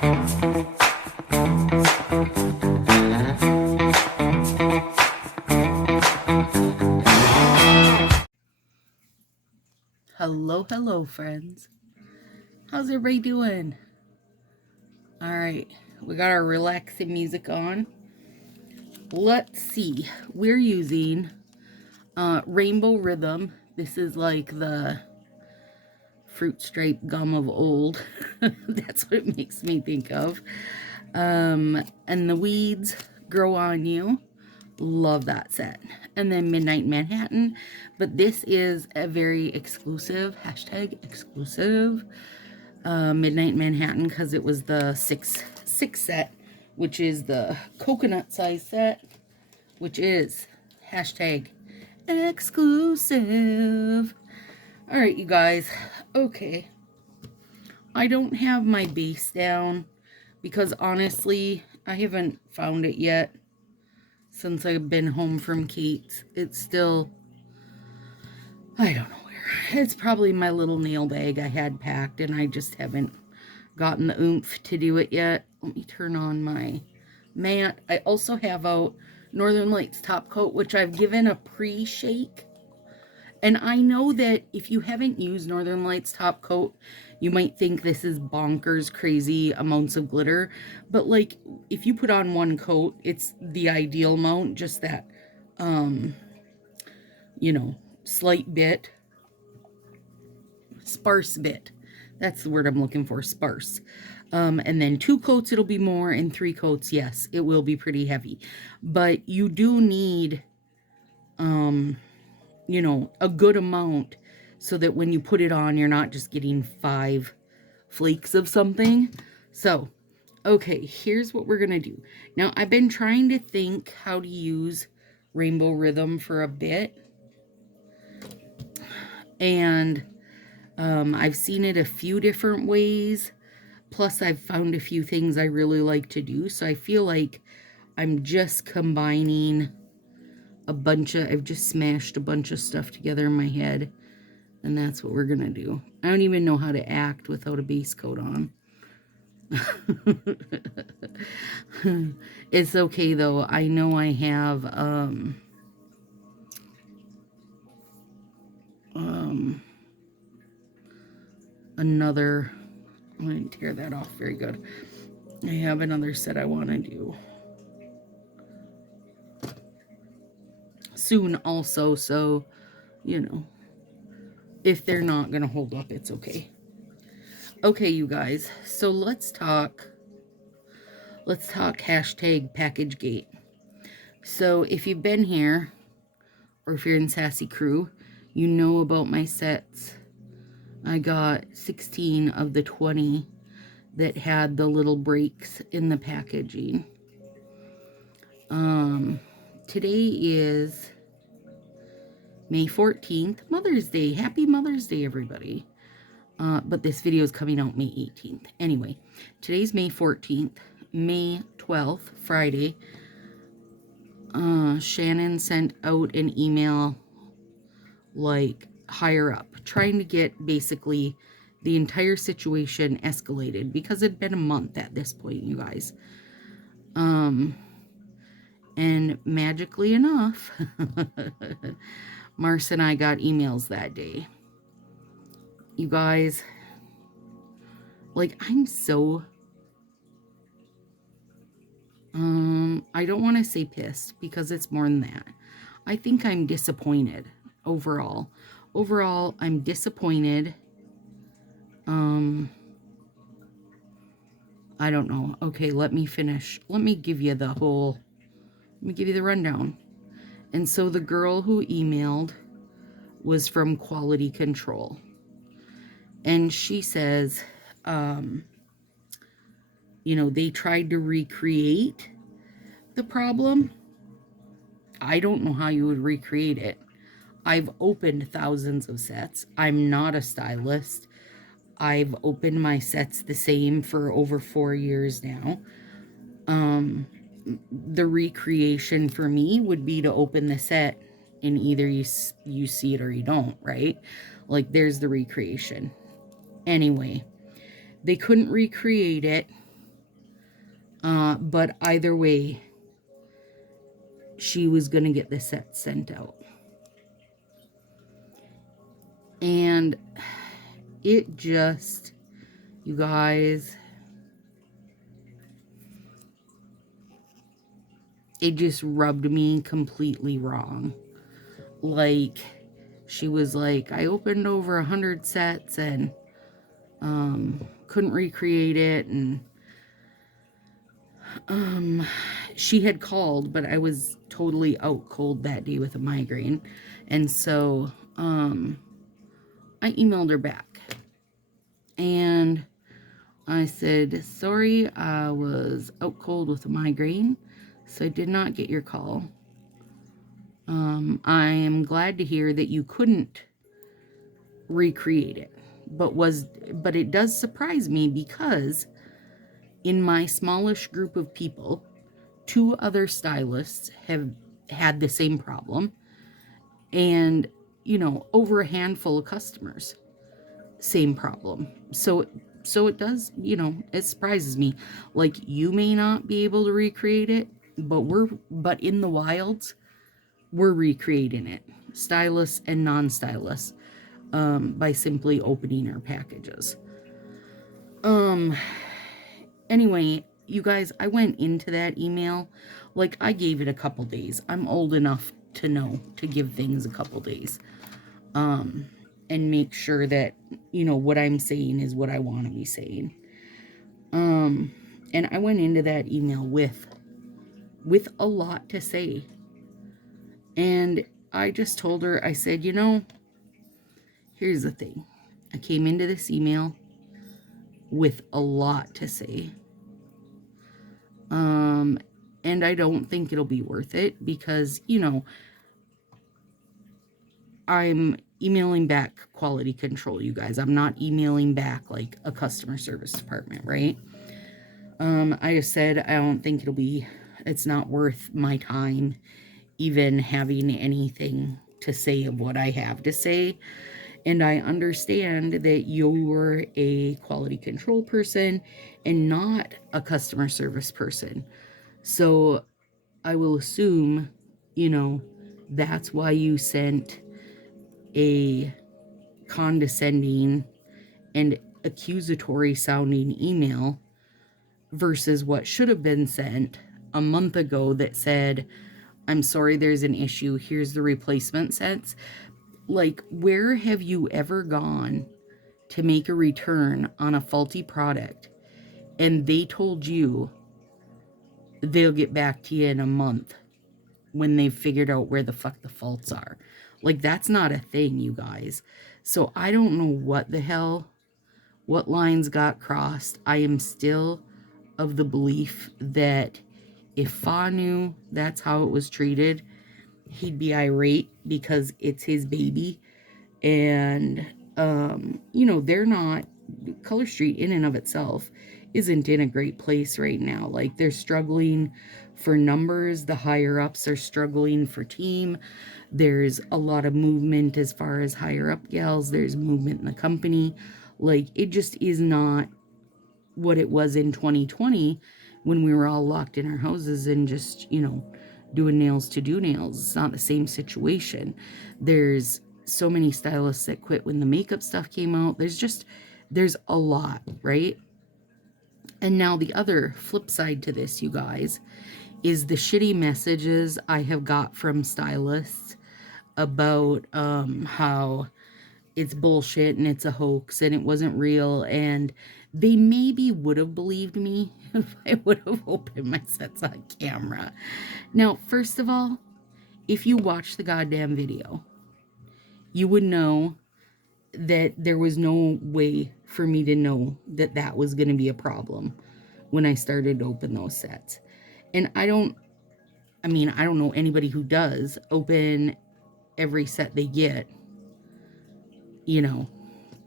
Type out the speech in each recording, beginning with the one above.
Hello, friends. How's everybody doing? All right, we got our relaxing music on. Let's see. We're using Rainbow Rhythm. This is like the fruit stripe gum of old. That's what it makes me think of. And the Weeds Grow on You. Love that set. And then Midnight Manhattan. But this is a very exclusive, hashtag exclusive, Midnight Manhattan, because it was the six set, which is the coconut size set, which is hashtag exclusive. All right, you guys. Okay. I don't have my base down because honestly, I haven't found it yet since I've been home from Kate's. It's still, I don't know where. It's probably my little nail bag I had packed and I just haven't gotten the oomph to do it yet. Let me turn on my mat. I also have out Northern Lights top coat, which I've given a pre-shake. And I know that if you haven't used Northern Lights top coat, you might think this is bonkers crazy amounts of glitter. But like, if you put on one coat, it's the ideal amount, just that, you know, slight bit, sparse bit. That's the word I'm looking for, sparse. And then 2 coats, it'll be more, and 3 coats, yes, it will be pretty heavy. But you do need, you know, a good amount so that when you put it on, you're not just getting 5 flakes of something. So, okay, here's what we're going to do. Now, I've been trying to think how to use Rainbow Rhythm for a bit. And I've seen it a few different ways. Plus, I've found a few things I really like to do. So I feel like I'm just combining I've just smashed a bunch of stuff together in my head. And that's what we're going to do. I don't even know how to act without a base coat on. It's okay, though. I know I have, another, I'm going to tear that off. Very good. I have another set I want to do soon also, so, you know, if they're not going to hold up, it's okay. Okay, you guys, so let's talk hashtag PackageGate. So if you've been here, or if you're in Sassy Crew, you know about my sets. I got 16 of the 20 that had the little breaks in the packaging. Today is May 14th, Mother's Day. Happy Mother's Day, everybody. But this video is coming out May 18th. Anyway, today's May 14th. May 12th, Friday, Shannon sent out an email, like, higher up, trying to get basically the entire situation escalated, because it'd been a month at this point, you guys. And magically enough, Mars and I got emails that day. You guys, like, I'm so, I don't want to say pissed, because it's more than that. I think I'm disappointed overall. Overall, I'm disappointed. I don't know. Okay, let me finish. Let me give you the rundown. And so the girl who emailed was from Quality Control. And she says, you know, they tried to recreate the problem. I don't know how you would recreate it. I've opened thousands of sets. I'm not a stylist. I've opened my sets the same for over 4 years now. The recreation for me would be to open the set and either you see it or you don't, right? Like, there's the recreation. Anyway, they couldn't recreate it. But either way, she was going to get the set sent out. And it just, you guys, it just rubbed me completely wrong. Like, she was like, I opened over 100 sets and couldn't recreate it. And she had called, but I was totally out cold that day with a migraine. And so I emailed her back. And I said, sorry, I was out cold with a migraine, so I did not get your call. I am glad to hear that you couldn't recreate it, but it does surprise me because in my smallish group of people, 2 other stylists have had the same problem, and over a handful of customers, same problem. So it does, it surprises me. Like, you may not be able to recreate it, but in the wilds, we're recreating it, stylists and non-stylists, by simply opening our packages. Anyway, you guys, I went into that email, like, I gave it a couple days. I'm old enough to know to give things a couple days. And make sure that, what I'm saying is what I want to be saying. And I went into that email with a lot to say. And I just told her, I said, here's the thing. I came into this email with a lot to say. And I don't think it'll be worth it because, I'm emailing back quality control, you guys. I'm not emailing back like a customer service department, right? I just said I don't think it's not worth my time even having anything to say of what I have to say. And I understand that you're a quality control person and not a customer service person. So I will assume, that's why you sent a condescending and accusatory sounding email versus what should have been sent a month ago that said, I'm sorry, there's an issue. Here's the replacement sets. Like, where have you ever gone to make a return on a faulty product and they told you they'll get back to you in a month when they've figured out where the fuck the faults are? Like, that's not a thing, you guys. So I don't know what lines got crossed. I am still of the belief that if Fa knew that's how it was treated, he'd be irate because it's his baby. And, they're not, Color Street in and of itself isn't in a great place right now. Like, they're struggling for numbers. The higher ups are struggling for team. There's a lot of movement as far as higher up gals. There's movement in the company. Like, it just is not what it was in 2020 when we were all locked in our houses and just, doing nails to do nails. It's not the same situation. There's so many stylists that quit when the makeup stuff came out. There's a lot, right? And now the other flip side to this, you guys, is the shitty messages I have got from stylists about how it's bullshit and it's a hoax and it wasn't real, and they maybe would have believed me if I would have opened my sets on camera. Now, first of all, if you watch the goddamn video, you would know that there was no way for me to know that that was going to be a problem when I started to open those sets. And I don't know anybody who does open every set they get,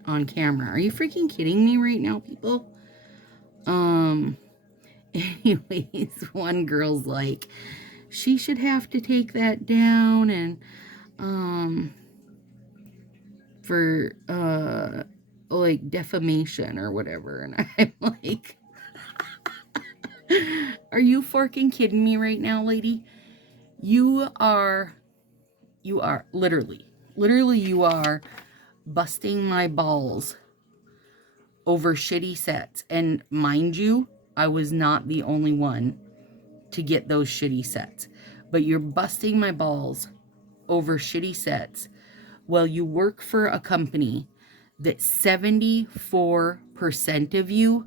on camera. Are you freaking kidding me right now, people? Anyways, one girl's like, she should have to take that down and, for, like defamation or whatever. And I'm like, Are you forking kidding me right now, lady? You are literally you are busting my balls over shitty sets. And mind you, I was not the only one to get those shitty sets. But you're busting my balls over shitty sets. Well, you work for a company that 74% of you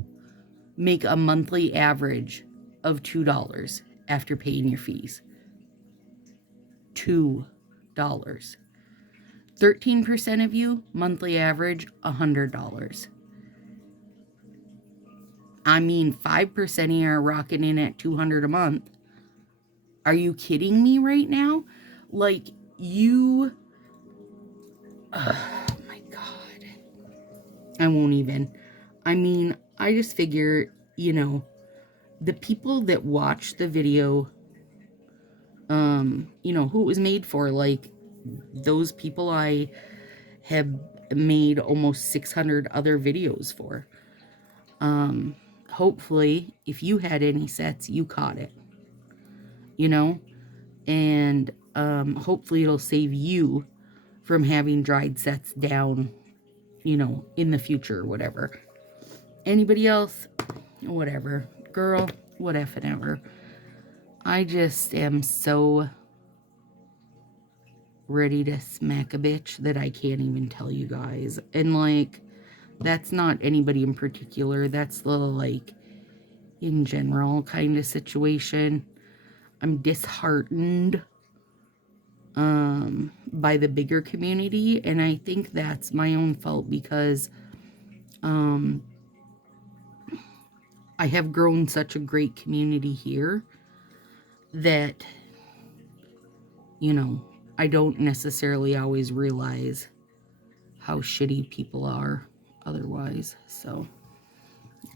make a monthly average of $2 after paying your fees. $2. 13% of you, monthly average, $100. I mean, 5% of you are rocking in at $200 a month. Are you kidding me right now? Like, you... Oh, my God. I won't even. I mean, I just figure, you know, the people that watch the video, you know, who it was made for, like, those people I have made almost 600 other videos for. Hopefully, if you had any sets, you caught it, you know, and hopefully it'll save you from having dried sets down, you know, in the future or whatever. Anybody else? Whatever. Girl, what effing ever. I just am so ready to smack a bitch that I can't even tell you guys. And, like, that's not anybody in particular. That's the, like, in general kind of situation. I'm disheartened by the bigger community, and I think that's my own fault because I have grown such a great community here that, you know, I don't necessarily always realize how shitty people are otherwise. So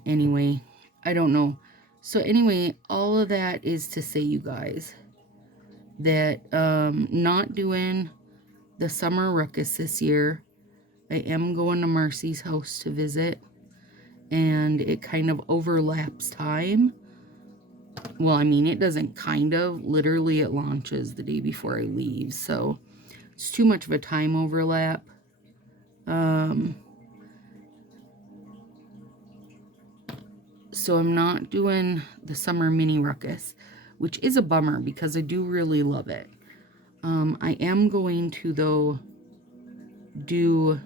anyway, I don't know. So anyway, all of that is to say, you guys, that not doing the summer ruckus this year. I am going to Marcy's house to visit, and it kind of overlaps time. Well, I mean, it doesn't kind of. Literally, it launches the day before I leave, so it's too much of a time overlap. So I'm not doing the summer mini ruckus, which is a bummer because I do really love it. I am going to, though, do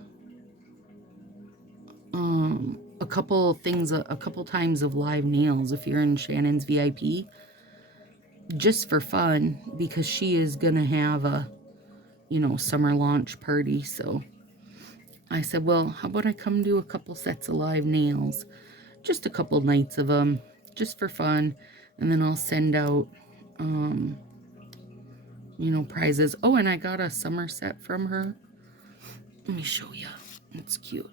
a couple things, a couple times of live nails if you're in Shannon's VIP, just for fun, because she is gonna have a, you know, summer launch party. So I said, well, how about I come do a couple sets of live nails, just a couple nights of them, just for fun, and then I'll send out, you know, prizes. Oh, and I got a summer set from her. Let me show you. It's cute.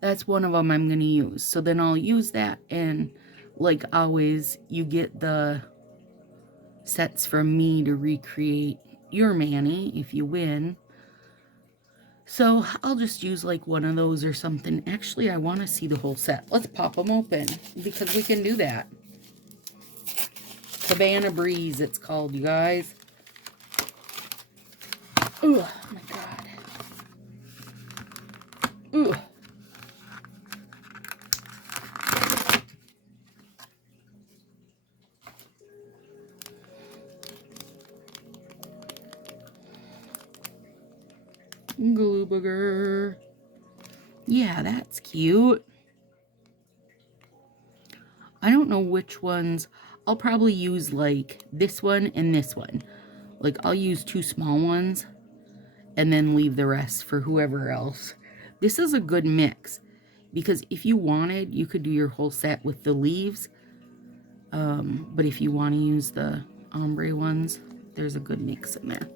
That's one of them I'm going to use. So then I'll use that, and like always, you get the sets from me to recreate your Manny if you win. So I'll just use like one of those or something. Actually, I want to see the whole set. Let's pop them open because we can do that. Savannah Breeze, it's called, you guys. Oh my God. Ooh. Glue booger. Yeah, that's cute. I don't know which ones. I'll probably use like this one and this one. Like I'll use 2 small ones and then leave the rest for whoever else. This is a good mix because if you wanted, you could do your whole set with the leaves. But if you want to use the ombre ones, there's a good mix in there.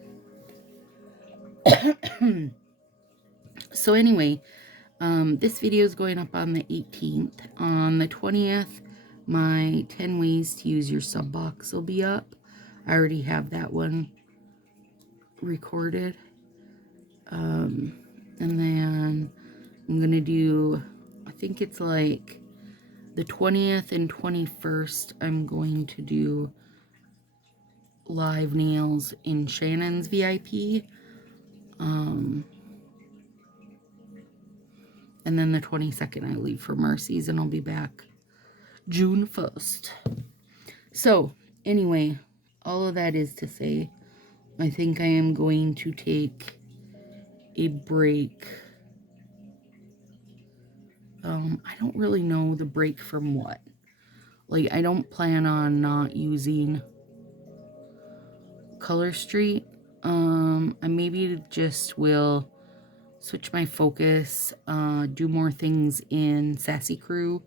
So anyway, this video is going up on the 18th. On the 20th, my 10 ways to use your sub box will be up. I already have that one recorded. And then I'm going to do, I think it's like The 20th and 21st, I'm going to do live nails in Shannon's VIP. And then the 22nd, I leave for Mercy's, and I'll be back June 1st. So, anyway, all of that is to say, I think I am going to take a break. I don't really know the break from what. Like, I don't plan on not using Color Street. I maybe just will switch my focus, do more things in Sassy Crew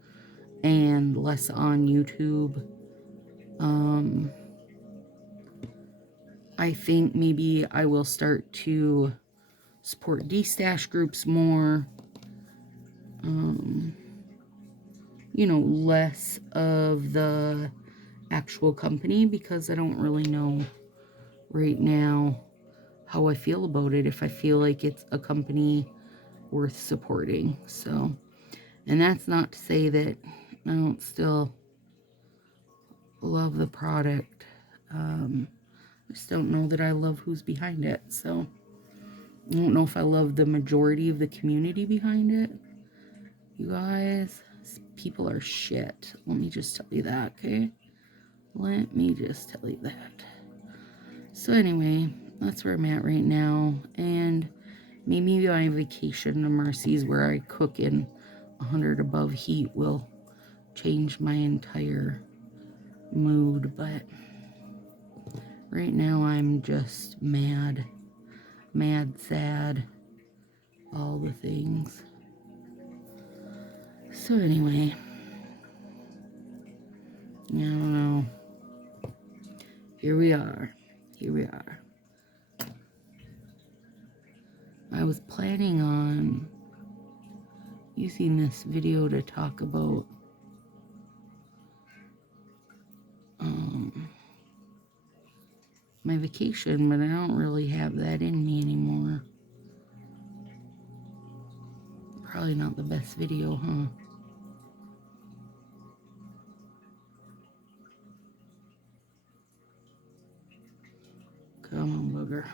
and less on YouTube. I think maybe I will start to support D-stash groups more. You know, less of the actual company, because I don't really know right now how I feel about it, if I feel like it's a company worth supporting. So, and that's not to say that I don't still love the product. I just don't know that I love who's behind it. So I don't know if I love the majority of the community behind it. You guys, people are shit. Let me just tell you that, okay? Let me just tell you that. So anyway, that's where I'm at right now. And maybe my vacation to Mercy's, where I cook in 100 above heat, will change my entire mood. But right now I'm just mad, sad, all the things. So anyway, I don't know. Here we are. I was planning on using this video to talk about my vacation, but I don't really have that in me anymore. Probably not the best video, huh? Come on, booger.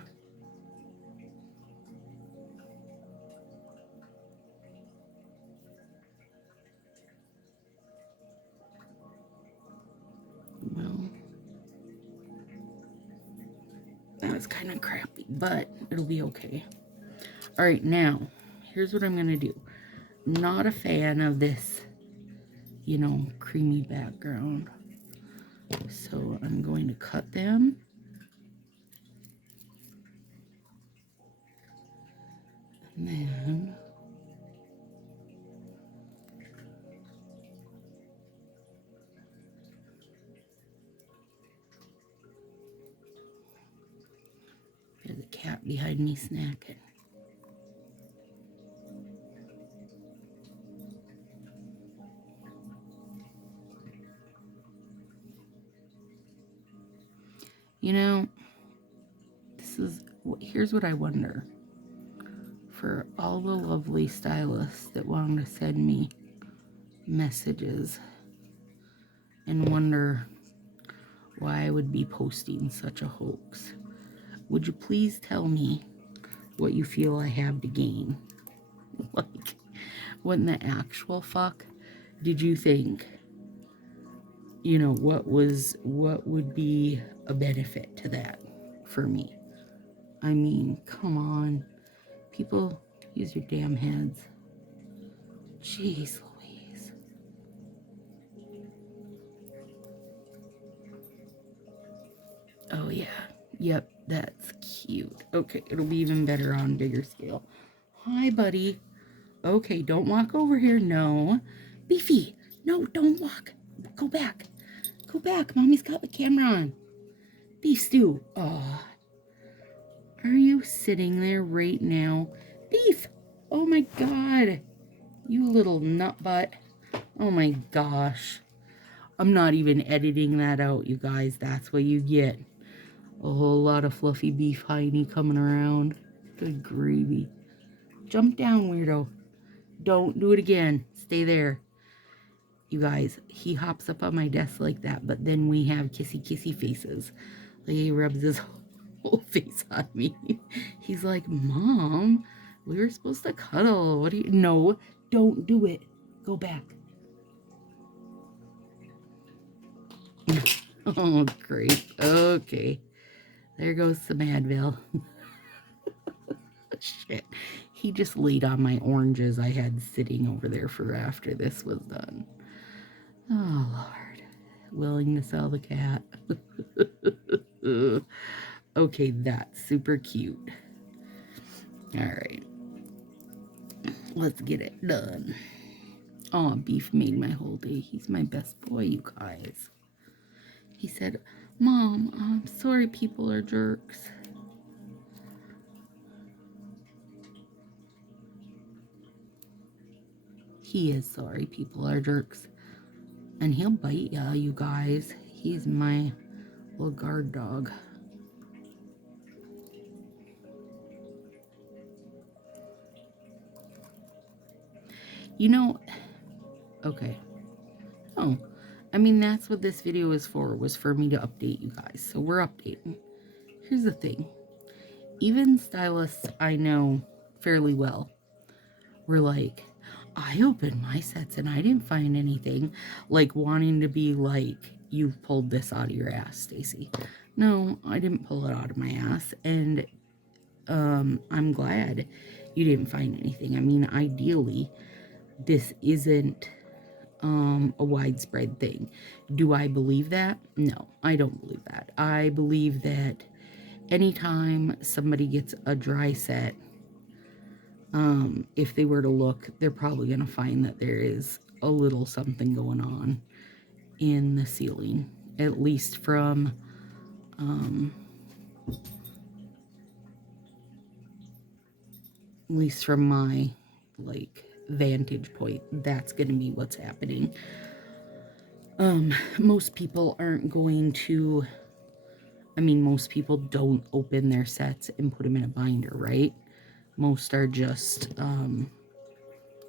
Well, that was kind of crappy, but it'll be okay. All right, now, here's what I'm going to do. Not a fan of this, you know, creamy background. So I'm going to cut them. And then there's a cat behind me snacking. You know, here's what I wonder. For all the lovely stylists that want to send me messages and wonder why I would be posting such a hoax, would you please tell me what you feel I have to gain? Like, what in the actual fuck did you think? You know, what would be a benefit to that for me? I mean, come on. People, use your damn heads. Jeez Louise. Oh, yeah. Yep, that's cute. Okay, it'll be even better on bigger scale. Hi, buddy. Okay, don't walk over here. No. Beefy, no, don't walk. Go back. Go back. Mommy's got the camera on. Beef stew. Oh. Are you sitting there right now? Beef! Oh my god. You little nut butt. Oh my gosh. I'm not even editing that out, you guys. That's what you get. A whole lot of fluffy beef hiney coming around. Good gravy. Jump down, weirdo. Don't do it again. Stay there. You guys, he hops up on my desk like that, but then we have kissy kissy faces. Like he rubs his whole face on me. He's like, Mom, we were supposed to cuddle. What do you... No, don't do it. Go back. Oh, great. Okay. There goes some Advil. Shit. He just laid on my oranges I had sitting over there for after this was done. Oh, Lord. Willing to sell the cat. Okay, that's super cute. All right. Let's get it done. Oh, Beef made my whole day. He's my best boy, you guys. He said, Mom, I'm sorry people are jerks. He is sorry people are jerks. And he'll bite ya, you guys. He's my little guard dog. You know, okay. Oh, I mean, that's what this video is for, was for me to update you guys. So we're updating. Here's the thing. Even stylists I know fairly well were like, I opened my sets and I didn't find anything. Like wanting to be like, you've pulled this out of your ass, Stacy. No, I didn't pull it out of my ass. And I'm glad you didn't find anything. I mean, ideally, this isn't a widespread thing. Do I believe that? No, I don't believe that. I believe that anytime somebody gets a dry set, if they were to look, they're probably going to find that there is a little something going on in the ceiling, at least from my like vantage point. That's going to be what's happening. Most people aren't going to, I mean, most people don't open their sets and put them in a binder, right? Most are just,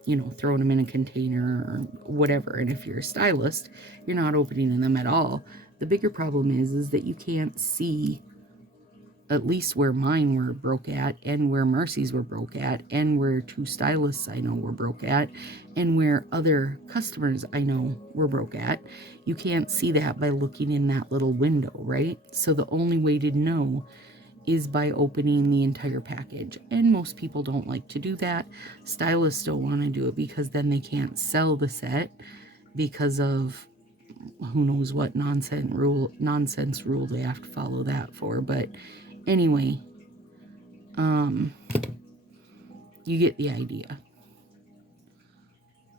you know, throwing them in a container or whatever. And if you're a stylist, you're not opening them at all. The bigger problem is that you can't see, at least where mine were broke at, and where Mercy's were broke at, and where two stylists I know were broke at, and where other customers I know were broke at. You can't see that by looking in that little window, right? So the only way to know is by opening the entire package. And most people don't like to do that. Stylists don't want to do it because then they can't sell the set because of who knows what nonsense rule they have to follow that for. But anyway, you get the idea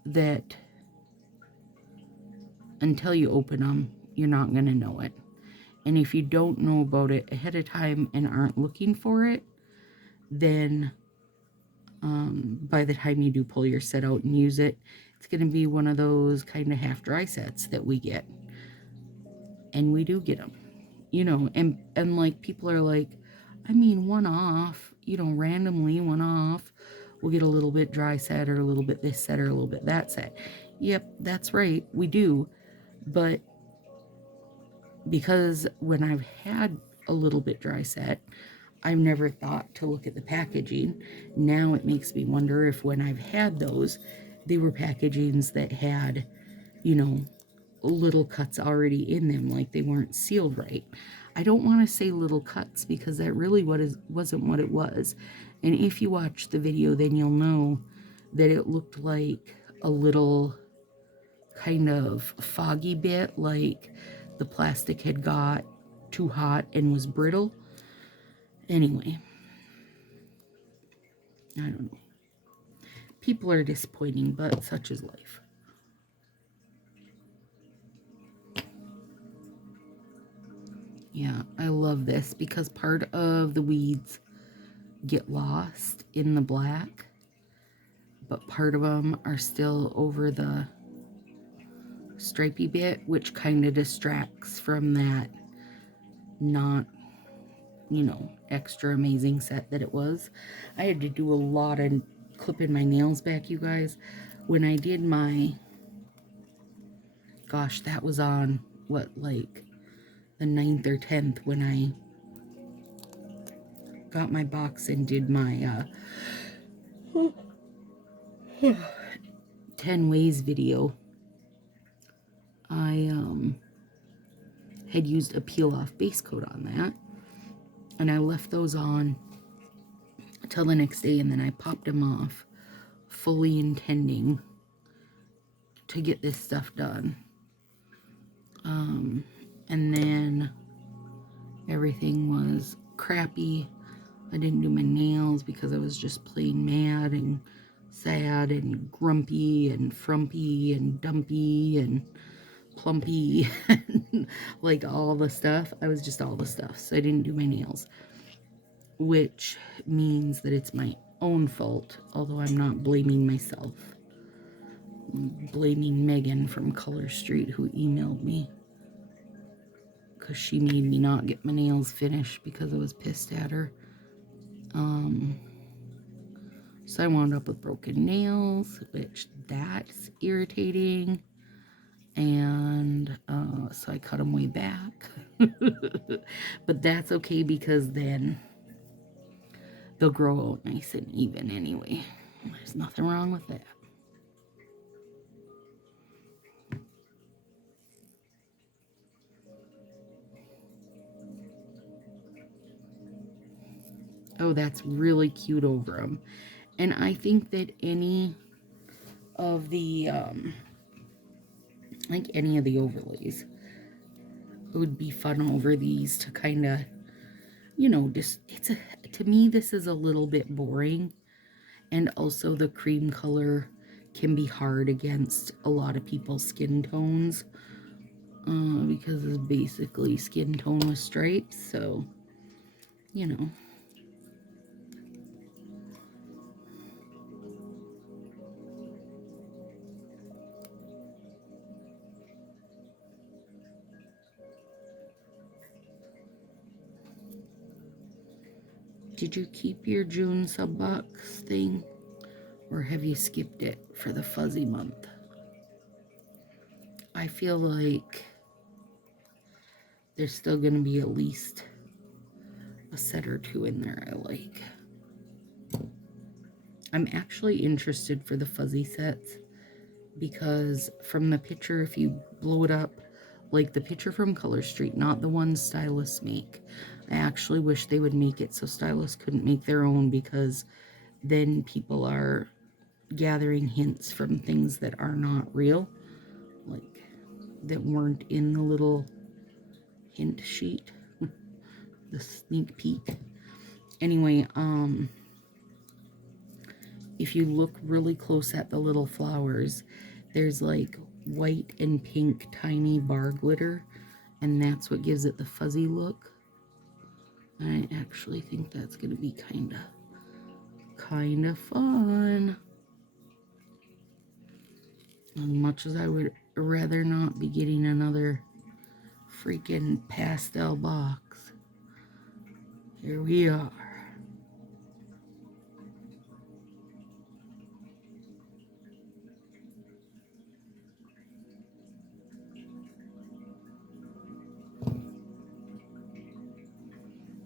that until you open them, you're not going to know it. And if you don't know about it ahead of time and aren't looking for it, then by the time you do pull your set out and use it, it's going to be one of those kind of half dry sets that we get. And we do get them, you know, and like people are like, I mean, one off, you know, randomly one off, we'll get a little bit dry set or a little bit this set or a little bit that set. Yep, that's right, we do. But because when I've had a little bit dry set, I've never thought to look at the packaging. Now it makes me wonder if when I've had those, they were packagings that had, you know, little cuts already in them, like they weren't sealed right. I don't want to say little cuts because that really wasn't what it was. And if you watch the video, then you'll know that it looked like a little kind of foggy bit, like the plastic had got too hot and was brittle. Anyway, I don't know. People are disappointing, but such is life. Yeah, I love this because part of the weeds get lost in the black, but part of them are still over the stripey bit, which kind of distracts from that not, you know, extra amazing set that it was. I had to do a lot of clipping my nails back, you guys. When I did my Gosh, that was on, what, like the 9th or 10th when I got my box and did my 10 ways video. I had used a peel off base coat on that, and I left those on till the next day, and then I popped them off, fully intending to get this stuff done. And then everything was crappy. I didn't do my nails because I was just plain mad and sad and grumpy and frumpy and dumpy and plumpy and like all the stuff. I was just all the stuff. So I didn't do my nails, which means that it's my own fault, although I'm not blaming myself. I'm blaming Megan from Color Street, who emailed me because she made me not get my nails finished because I was pissed at her. So I wound up with broken nails, which that's irritating. And so I cut them way back. But that's okay because then they'll grow out nice and even anyway. There's nothing wrong with that. Oh, that's really cute over them. And I think that any of the, like any of the overlays would be fun over these to kind of, you know, just, to me, this is a little bit boring. And also the cream color can be hard against a lot of people's skin tones. Because it's basically skin tone with stripes. So, you know. Did you keep your June sub box thing, or have you skipped it for the fuzzy month? I feel like there's still going to be at least a set or two in there I like. I'm actually interested for the fuzzy sets because from the picture, if you blow it up, like the picture from Color Street, not the one stylists make. I actually wish they would make it so stylists couldn't make their own, because then people are gathering hints from things that are not real, like that weren't in the little hint sheet, the sneak peek. Anyway, if you look really close at the little flowers, there's like white and pink tiny bar glitter, and that's what gives it the fuzzy look. I actually think that's gonna be kind of fun. As much as I would rather not be getting another freaking pastel box, here we are.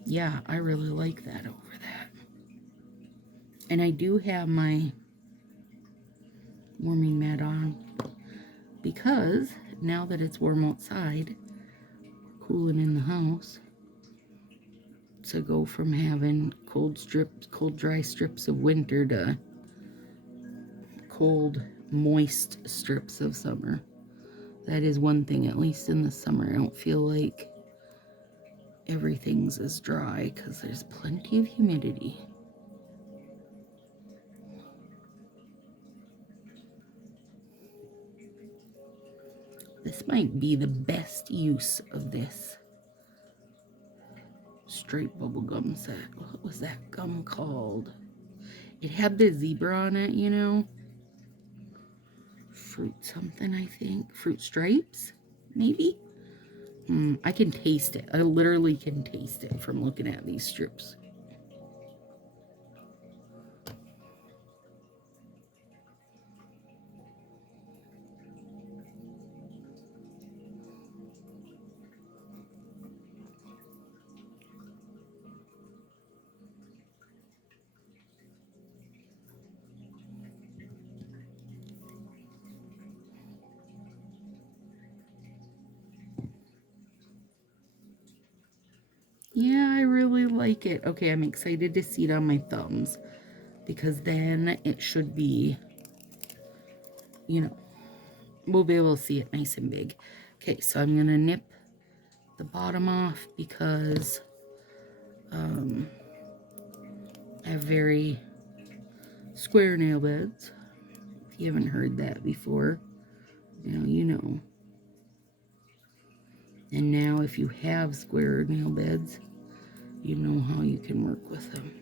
Yeah, I really like that over that. And I do have my warming mat on because now that it's warm outside, we're cooling in the house, to go from having cold dry strips of winter to cold, moist strips of summer. That is one thing, at least in the summer, I don't feel like everything's as dry because there's plenty of humidity. This might be the best use of this straight bubble gum set. What was that gum called? It had the zebra on it, you know? Fruit something, I think. Fruit stripes, maybe? I can taste it. I literally can taste it from looking at these strips. like it. Okay, I'm excited to see it on my thumbs, because then it should be, you know, we'll be able to see it nice and big. Okay, so I'm going to nip the bottom off because I have very square nail beds. If you haven't heard that before, now you know. And now if you have square nail beds, you know how you can work with them.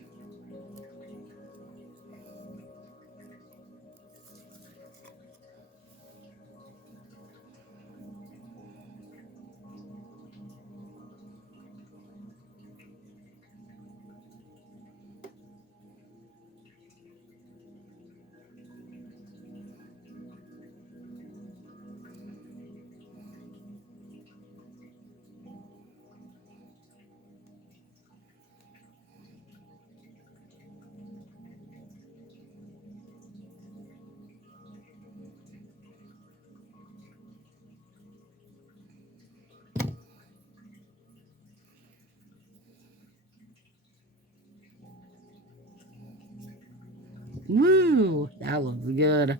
Woo! That looks good.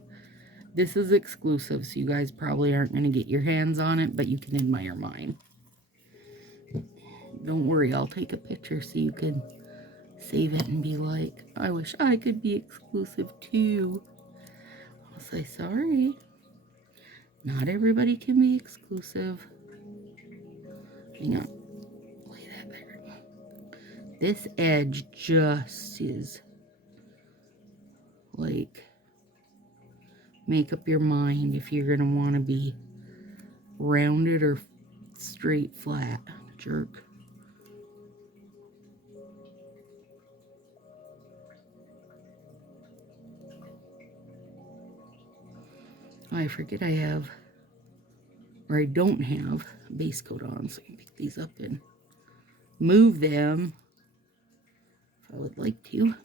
This is exclusive, so you guys probably aren't going to get your hands on it, but you can admire mine. Don't worry, I'll take a picture so you can save it and be like, I wish I could be exclusive too. I'll say, sorry. Not everybody can be exclusive. Hang on. Lay that there. This edge just is like, make up your mind if you're going to want to be rounded or straight flat. Jerk. Oh, I forget I have, or I don't have, a base coat on, so I can pick these up and move them if I would like to.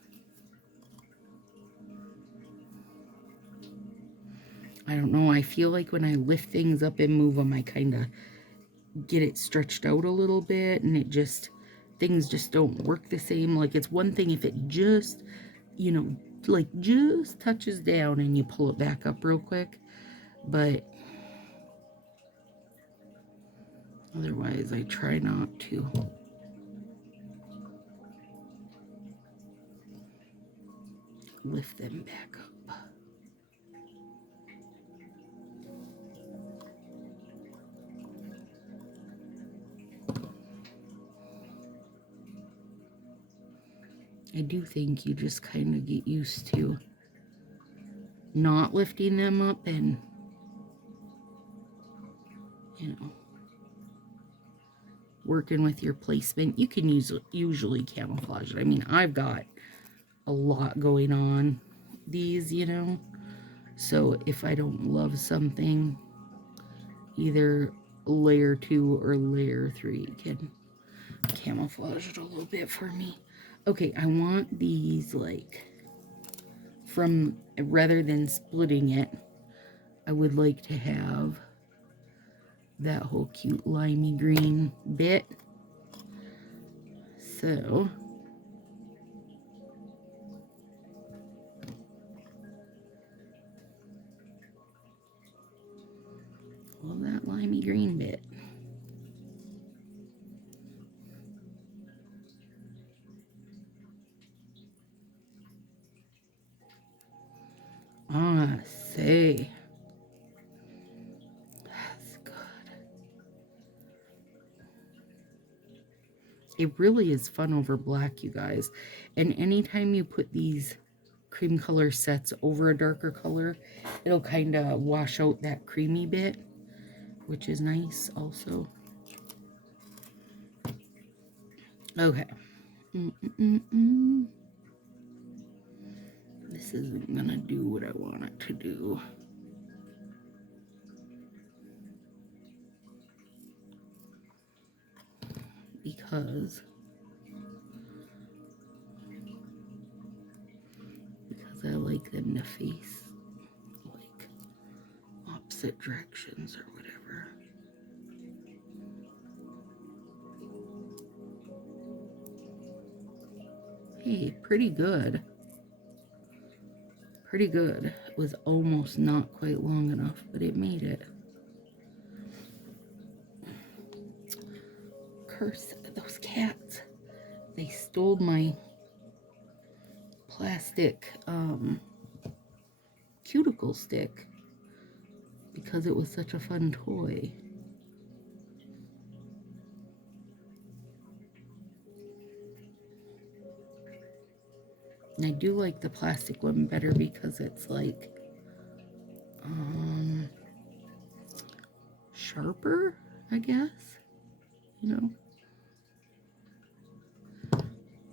I don't know, I feel like when I lift things up and move them, I kind of get it stretched out a little bit, and it just, things just don't work the same. Like, it's one thing if it just, you know, like just touches down and you pull it back up real quick, but otherwise I try not to. Lift them back up. I do think you just kind of get used to not lifting them up and, you know, working with your placement. You can usually camouflage it. I mean, I've got a lot going on these, you know, so if I don't love something, either layer 2 or layer 3 can camouflage it a little bit for me. Okay, I want these like from, rather than splitting it, I would like to have that whole cute limey green bit. So well, that limey green bit. Ah, say. That's good. It really is fun over black, you guys. And anytime you put these cream color sets over a darker color, it'll kind of wash out that creamy bit, which is nice also. Okay. This isn't gonna do what I want it to do. Because I like them to face like opposite directions or whatever. okay. Pretty good. Pretty good. It was almost not quite long enough, but it made it. Curse those cats. They stole my plastic cuticle stick because it was such a fun toy. And I do like the plastic one better because it's like sharper, I guess, you know.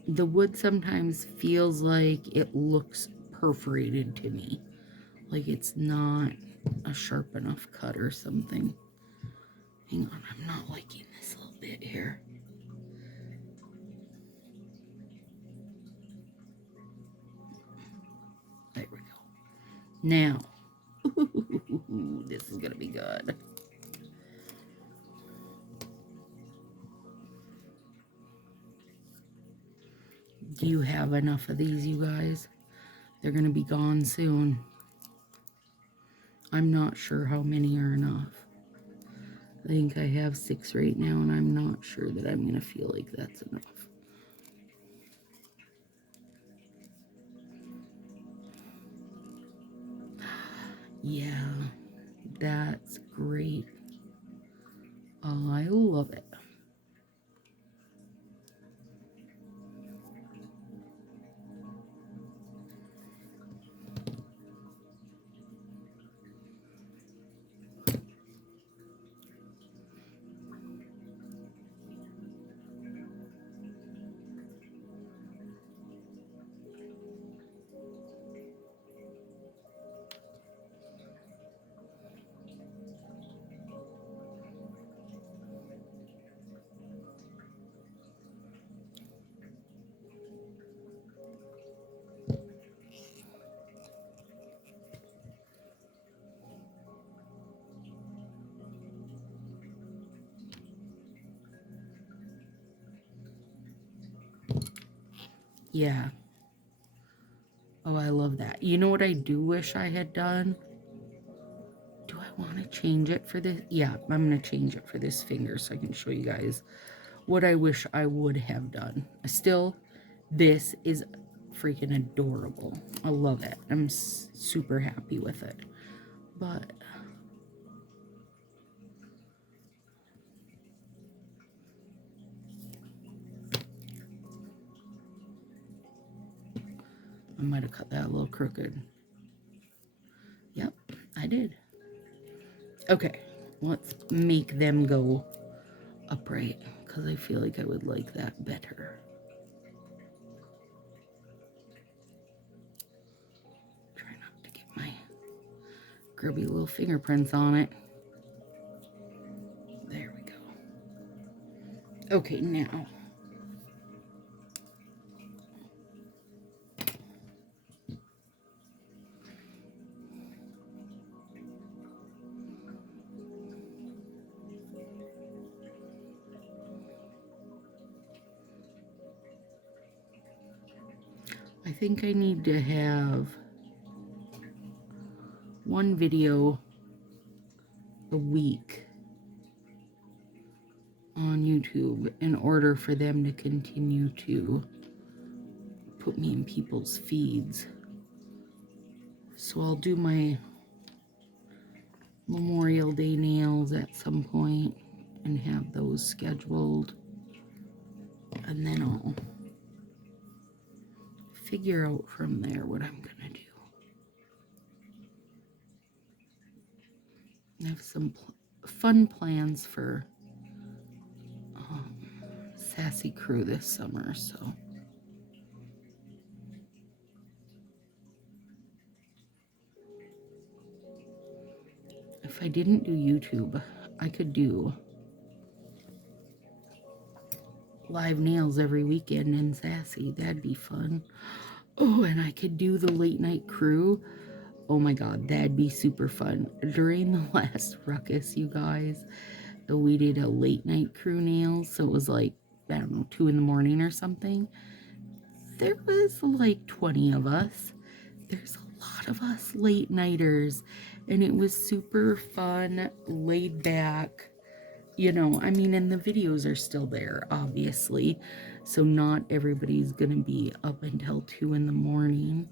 The wood sometimes feels like it looks perforated to me, like it's not a sharp enough cut or something. Hang on, I'm not liking this little bit here. There we go. Now, this is gonna be good. Do you have enough of these, you guys? They're gonna be gone soon. I'm not sure how many are enough. I think I have 6 right now, and I'm not sure that I'm gonna feel like that's enough. Yeah, that's great. I love it. Yeah. Oh, I love that. You know what I do wish I had done? Do I want to change it for this? Yeah, I'm going to change it for this finger so I can show you guys what I wish I would have done. Still, this is freaking adorable. I love it. I'm super happy with it. But I might have cut that a little crooked. Yep, I did. Okay, let's make them go upright because I feel like I would like that better. Try not to get my grubby little fingerprints on it. There we go. Okay, now I think I need to have one video a week on YouTube in order for them to continue to put me in people's feeds. So I'll do my Memorial Day nails at some point and have those scheduled, and then I'll figure out from there what I'm gonna do. I have some fun plans for Sassy Crew this summer, so if I didn't do YouTube, I could do live nails every weekend in Sassy. That'd be fun. Oh, and I could do the late night crew. Oh my god, that'd be super fun. During the last ruckus, you guys, we did a late night crew nails, so it was like, I don't know, 2 in the morning or something. there was like 20 of us. There's a lot of us late nighters, and it was super fun, laid back. You know, I mean, and the videos are still there, obviously. So not everybody's gonna be up until 2 in the morning.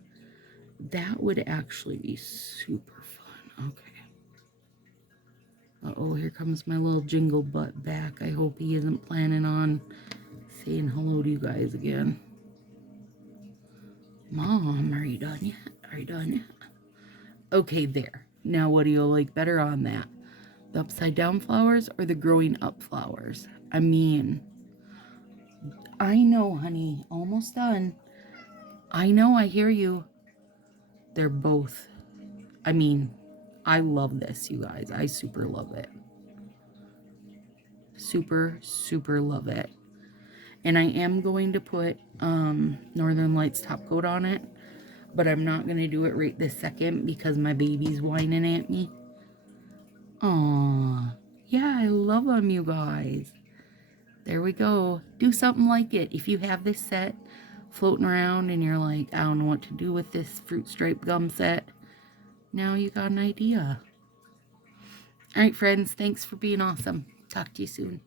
That would actually be super fun. Okay. Uh-oh, here comes my little jingle butt back. I hope he isn't planning on saying hello to you guys again. Mom, are you done yet? Are you done yet? Okay, there. Now what do you like better on that? The upside down flowers or the growing up flowers? I mean, I know, honey. Almost done. I know, I hear you. They're both. I mean, I love this, you guys. I super love it. Super, super love it. And I am going to put Northern Lights top coat on it. But I'm not going to do it right this second because my baby's whining at me. Aww. Yeah, I love them, you guys. There we go. Do something like it. If you have this set floating around and you're like, I don't know what to do with this fruit stripe gum set, now you got an idea. All right, friends. Thanks for being awesome. Talk to you soon.